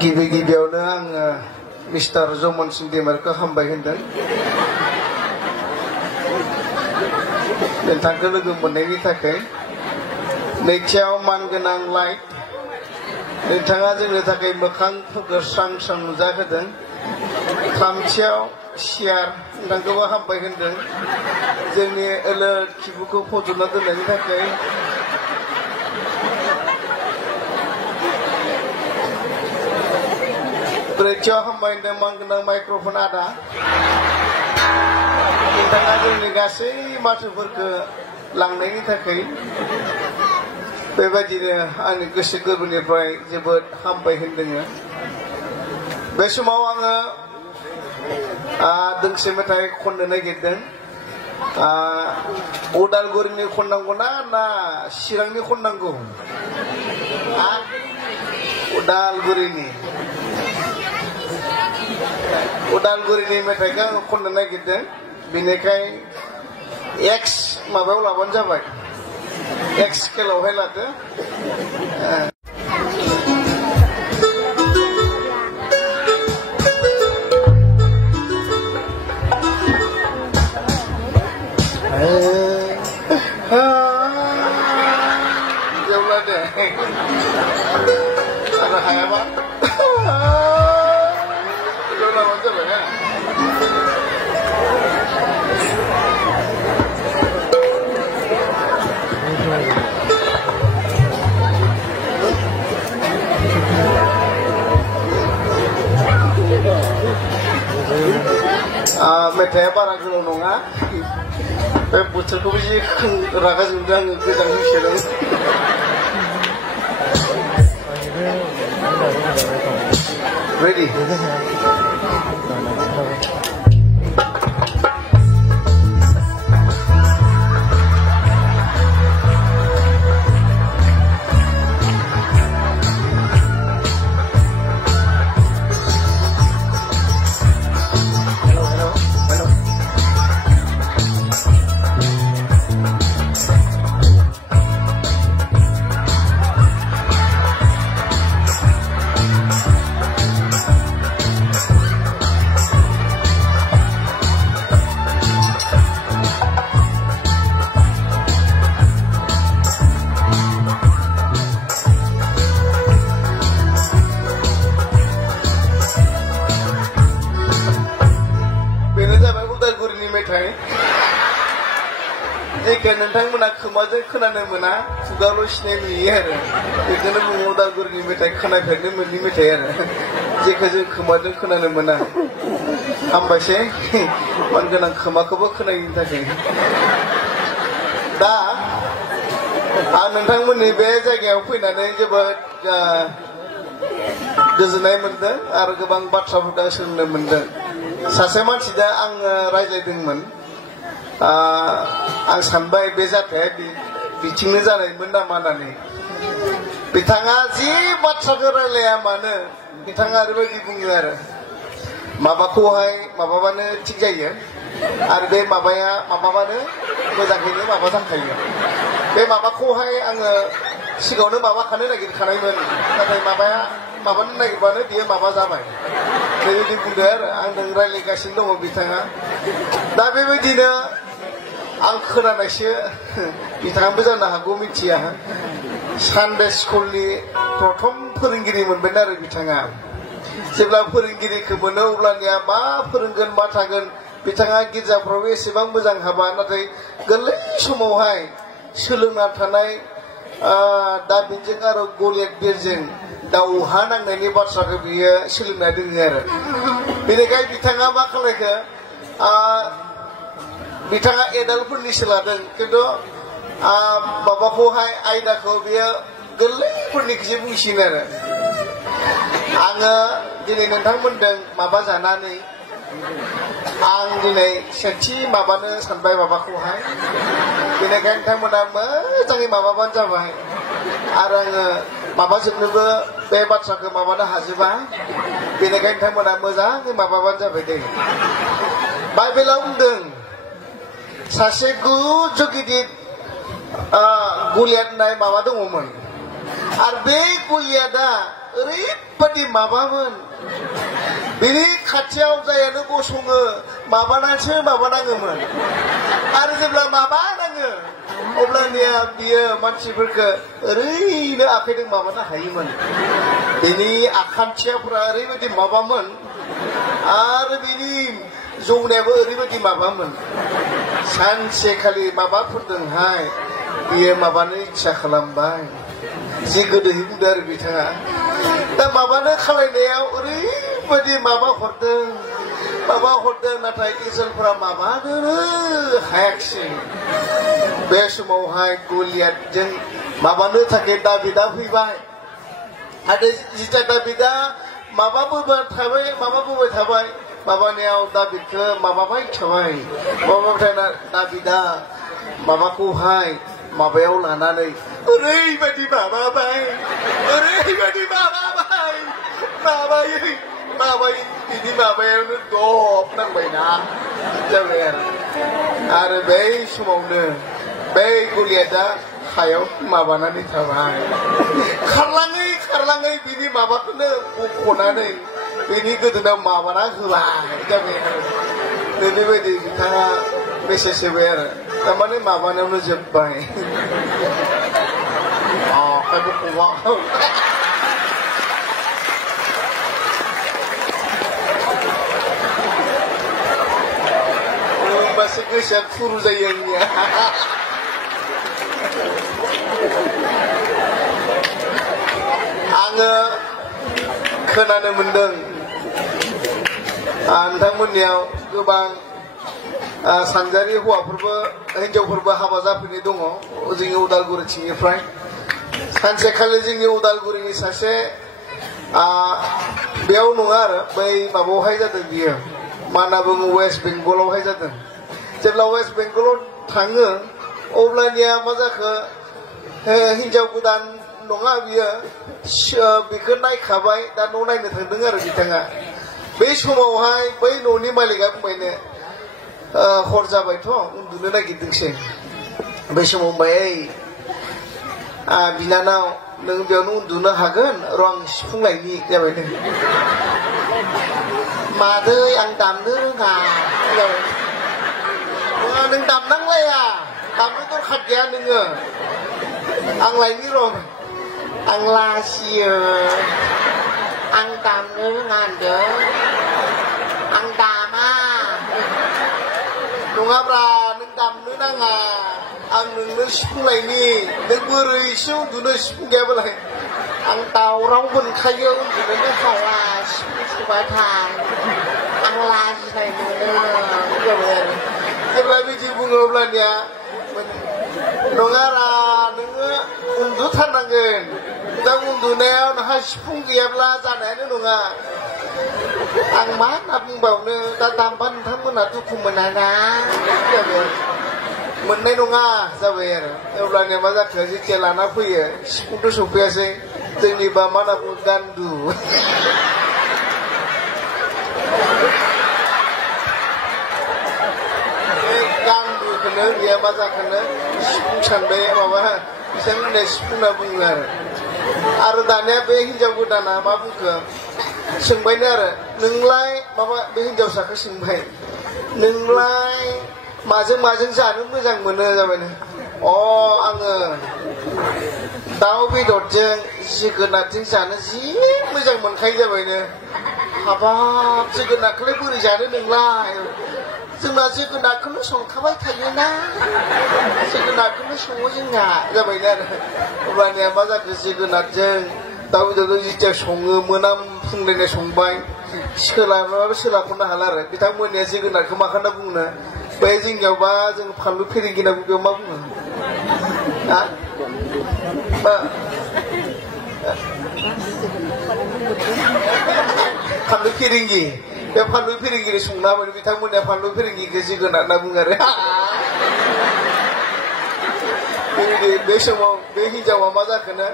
गिबियावनो आङो मिस्टार जमन सिंदेमारखौ हामबाय होनदों नोंथांखौ लोगो मोननायनि थाखाय नैथियाव मानगोनां लाइट नोंथाङा जोंनि थाखाय मोखांफोरखौ स्रां स्रां नुजाहोदों थामथियाव सियार नोंथांखौबो हामबाय होनदों जोंनि खिबुखौ फज'ना दोननायनि थाखाय ब्रैथियाव हामबाय होनदों मानगोनां माइक्र'फन आदा नोंथाङा जोंनि गासै माथोफोरखौ लांनायनि थाखाय बेबायदिनो आंनि गोसो गोरबोनिफ्राय जोबोद हामबाय होनदों बे समाव आङो दोंसे मेथाइ खननो नागिरदों उदालगुरिनि खननांगौना ना चिरांनि खननांगौ उदालगुरिनि मेथाइखौ आङो खननो नागिरदों बिनिखाय एक्स माबायाव लाबानो जाबाय एक्स स्केलावहाय लादो जेब्ला दे आरो हायाबा लाबानो जाबाय मेथाइया बारा गोलाव नङा बे बोथोरखौबो जि रागा जोंदों आङो गोजां होसेदों रेडि नोंथांमोना खोमाजों खोनानो मोना खुगाल' सिनाय नुयो आरो बेखौनो बुङो उदालगुरिनि मेथाइ खोनाफेरनो मोनि मेथाइ आरो जेखौ जों खोमाजों खोनानो मोना हामबायसै मानगोनां खोमाखौबो खोनायैनि थाखाय दा आं नोंथांमोननि बे जायगायाव फैनानै जोबोद गोजोननाय मोनदों आरो गोबां बाथ्राफोरखौ सोलोंनो मोनदों सासे मानसिजों आङो रायज्लायदोंमोन आं सानबाय बे जाथाया बिथिंनो जानायमोन नामा होननानै बिथाङा जि बाथ्राखौ रायलाया मानो बिथाङा ओरैबायदि बुङो आरो माबाखौहाय माबाबानो थिग जायो आरो बे माबाया माबाबानो मोजाङैनो माबा जाखायो बे माबाखौहाय आङो सिगाङावनो माबाखानो नागिरखानायमोन नाथाय माबाया माबानो नागिरबानो बियो माबा जाबाय बेबायदि बुंदों आरो आंजों रायलायगासिनो दङ बिथाङा दा बेबायदिनो आं खोनानायसो बिथाङाबो जानो हागौ मिथिया सानडे स्कुलनि प्रथम फोरोंगिरि मोनबाय आरो बिथाङा जेब्ला फोरोंगिरिखौ मोनो अब्लानिया मा फोरोंगोन मा थागोन बिथाङा गिर्जाफ्रावबो एसेबां मोजां हाबा नाथाय गोरलै समावहाय सोलोंना थानाय दाबिदजों आरो गलियात बिरजों दावहा नांनायनि बाथ्राखौ बियो सोलोंना दोङो आरो बेनिखायनो बिथाङा मा खालायखो बिथाङा एडाल्टफोरनिसो लादों खिन्थु माबाखौहाय आयदाखौ बियो गोरलैफोरनिखौसो बुंसिगोन आरो आङो दिनै नोंथांमोनजों माबा जानानै आं दिनै सेथि माबानो सानबाय माबाखौहाय बेनिखायनो नोंथांमोना मोजाङै माबाबानो जाबाय आरो आङो माबाजोबनोबो बे बाथ्राखौ माबानो हाजोबा बेनिखायनो नोंथांमोना मोजाङै माबाबानो जाबाय दे बाइबेलाव बुंदों सासे गुजु गिदिर गलियात होननाय माबा दङमोन आरो बे गलियातआ ओरैबायदि माबामोन बिनि खाथियाव जायानो गसङो माबानानैसो माबानाङोमोन आरो जेब्ला माबा नाङो अब्लानिया बियो मानसिफोरखौ ओरैनो आखाइजों माबानो हायोमोन बिनि आखान्थियाफोरा ओरैबायदि माबामोन आरो बिनि जौनायाबो ओरैबायदि माबामोन सानसेखालि माबाफोरजोंहाय बियो माबानो इच्छा खालामबाय जि गोदोयै बुंदों आरो बिथाङा दा माबानो खालायनायाव ओरैबायदि माबा हरदों नाथाय इजराइलफोरा माबानोनो हायाखिसै बे समावहाय गलियाथजों माबानो थाखाय दाबिदा फैबाय आरो जिता दाबिदा माबाबोबाय थाबाय माबानायाव दाबिदखौ माबाबाय थाबाय दाबिदा माबाखौहाय माबायाव लानानै ओरैबायदि माबाबाय बिदि माबायावनो दब नांबायना जाबाय आरो बै समावनो बै गलियाथआ हायाव माबानानै थाबाय खारलाङै बिनि माबाखौनो बख'नानै बिनि गोदोनायाव माबाना होबाय जाबाय आरो ओरैबायदि बिथाङा मेसेज होबाय आरो थारमाने माबानायावनो जोब्बाय आखाइबो खबा होमबासो गोसोआ खुरु जायो आंनिया आङो खोनानो मोनदों नोंथांमोननियाव गोबां सानजारि हौवाफोरबो हिनजावफोरबो हाबा जाफैनाय दङ जोंनि उदालगुरिथिंनिफ्राय सानसेखालि जोंनि उदालगुरिनि सासे बेयाव नङा आरो बै माबायावहाय जादों बियो मा होनना बुङो वेस्ट बेंगलावहाय जादों जेब्ला वेस्ट बेंगलाव थाङो अब्लानिया मा जाखो हिनजाव गोदान नङा बियो बेखौ नायखाबाय दा न' नायनो थांदों आरो बिथाङा बै समावहाय बै न'नि मालिकआ बुंबायनो हर जाबायथ' उन्दुनो नागिरदोंसै बै समाव बुंबाय बिनानाव नों बेयावनो उन्दुनो हागोन र' आं सिफुंलायनि जाबायनो मादै आं दामनो रोङा जाबाय नों दामनांलाया दामनो दरखार गैया नोङो आं लायनि र' आं लाजियो आं दामनो रोङा होनदों आं दामा नङाब्रा नों दामनो नाङा आं नोंनो सिफुंलायनि नों बोरैसो उन्दुनो सिफुं गैयाबालाय आं दावराव मोनखायो उन्दुनोनो हाया सिफुं सुबाय थां आं लाजिनाय मोनो जाबाय आरो जेब्ला बिदि बुङो अब्लानिया नङारा नोङो उन्दुथारनांगोन दा उन्दुनायाव नोंहा सिफुं गैयाब्ला जानायानो नङा आं मा होनना बुंबावनो दा दामबा नोंथांमोना दुखु मोनाना जाबाय मोननाय नङा जाबाय आरो अब्लानिया मा जाखो जेथिया लाना फैयो सिफुंथ' सफैयासै जोंनिबा मा होनना बुङो गान्दु गान्दुखौनो गैया मा जाखोनो सिफुं सानबाय माबा बिथांमोनहा सिफुं होनना बुङो आरो दानिया बे हिनजाव गोदाना मा बुंखो सोंबायनो आरो नोंलाय माबा बे हिनजावसाखौ सोंबाय नोंलाय माजों जानो मोजां मोनो जाबायनो आङो दाउ बेदरजों जोगोनारजों जानो जि मोजां मोनखायो जाबायनो हाबाब जोगोनारखौलाय बोरै जानो नोंलाय जोंना जोगोनारखौनो संखाबाय थायोना जोगोनारखौनो सङो जोंना जाबायनो आरो अब्लानिया मा जाखो जोगोनारजों दाउ बेदरजों जेथिया सङो मोनामफुंलायनाय संबाय सोलाबाबो सोलाखौनो हाला आरो बिथांमोननिया जोगोनारखौ मा होनना बुङो बै जोंनियावबा जों फानलु फेरेंगि होनना बेयाव मा बुङो फानलु फेरेंगि बे फानलु फेरेंगिरि संना होबाय बिथांमोननिया फानलु फेरेंगिखौ जोगोनार होनना बुङो आरो बे समाव बे हिनजावा मा जाखोनो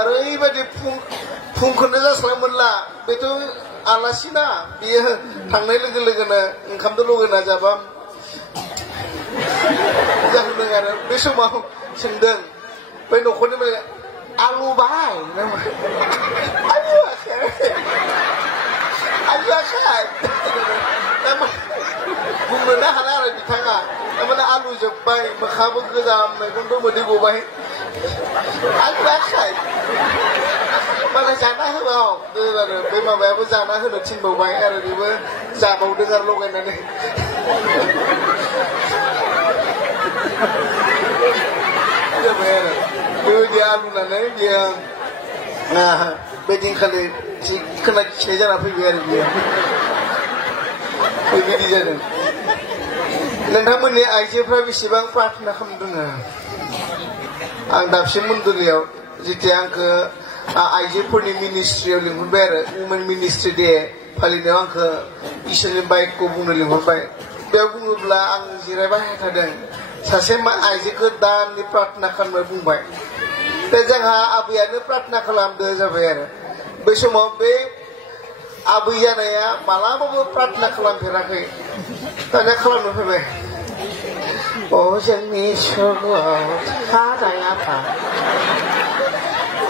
ओरैबायदि फुंखौनो जास्लाबमोनला बेथ' आलासिना बियो थांनाय लोगो लोगोनो ओंखामजों लगायना जाबा जाहोदों आरो बे समाव सोंदों बै न'खरनि alu baik nama alu akad nama bukan hal di tengah nama alu jebai makhluk kedam mereka tu mesti bubai alu akad mana sana hao tu ada bema bema sana hao cing bubai ada di mana zaman dengar logan ni dia alu nane dia nah beijing kali kena ceja apa biar dia begitu jadi nandamani aja prabi sibang pratna kamdunga ang dapsi munduliau jiti ang ke aja purni ministry lingkun ber women ministry dia paling ang ke isolin baik ko bunga lingkun baik dia bunga bela ang jirai baik kadang sasema aja ke dan ni pratna kan bunga baik tejang ha abiane pratna kalam de jaber besok be abiana ya malam be pratna kalam firakai tanya kalam be oh jangan suruh ada apa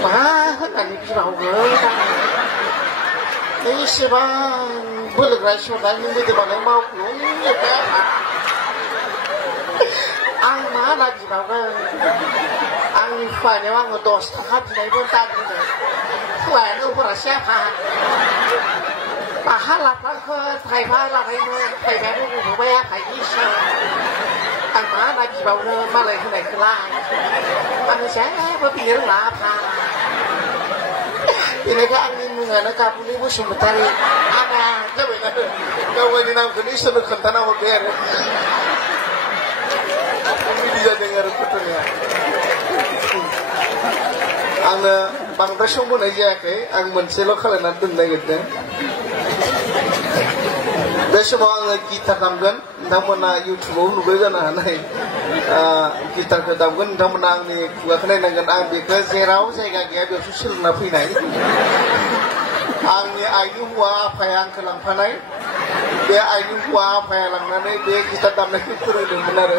mah kan pirau ge ini sebab boleh rasa kan ini di mana mau nung ya kan ang mana di bawah ang fanya wang dos tak tidak pun tak ada fanya tu berasa apa mahal apa ke Thai mahal apa itu Thai baru tu bayar Thai isya ang mana di bawah malah kena kelang ang saya berpikir apa ini kan angin mengana kapul ibu sementara ada kau ini nam kini sudah kentana hober ini dia dengar betulnya ang bangda sumbu aja ke ang menselo kalau nanti gitu besok ang kita tamkan namun na YouTube lu beza na nai kita kedamkan namun ang ni gua kena dengan ang bika zerau saya gak biar susul na pinai ang ni ayu hua apa yang kelang panai dia ayu hua apa yang lang nanai dia kita tamkan itu benar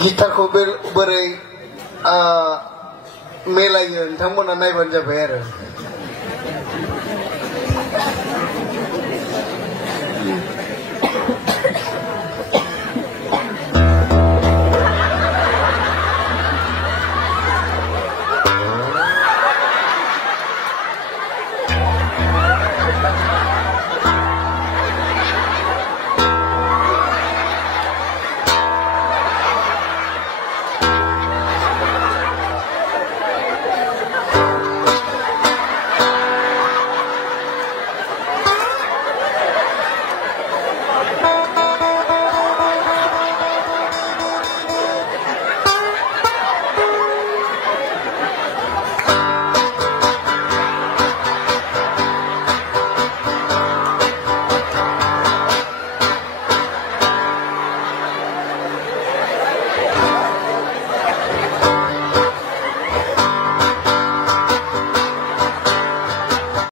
gitar ko berai melayan thamona nai banja bayar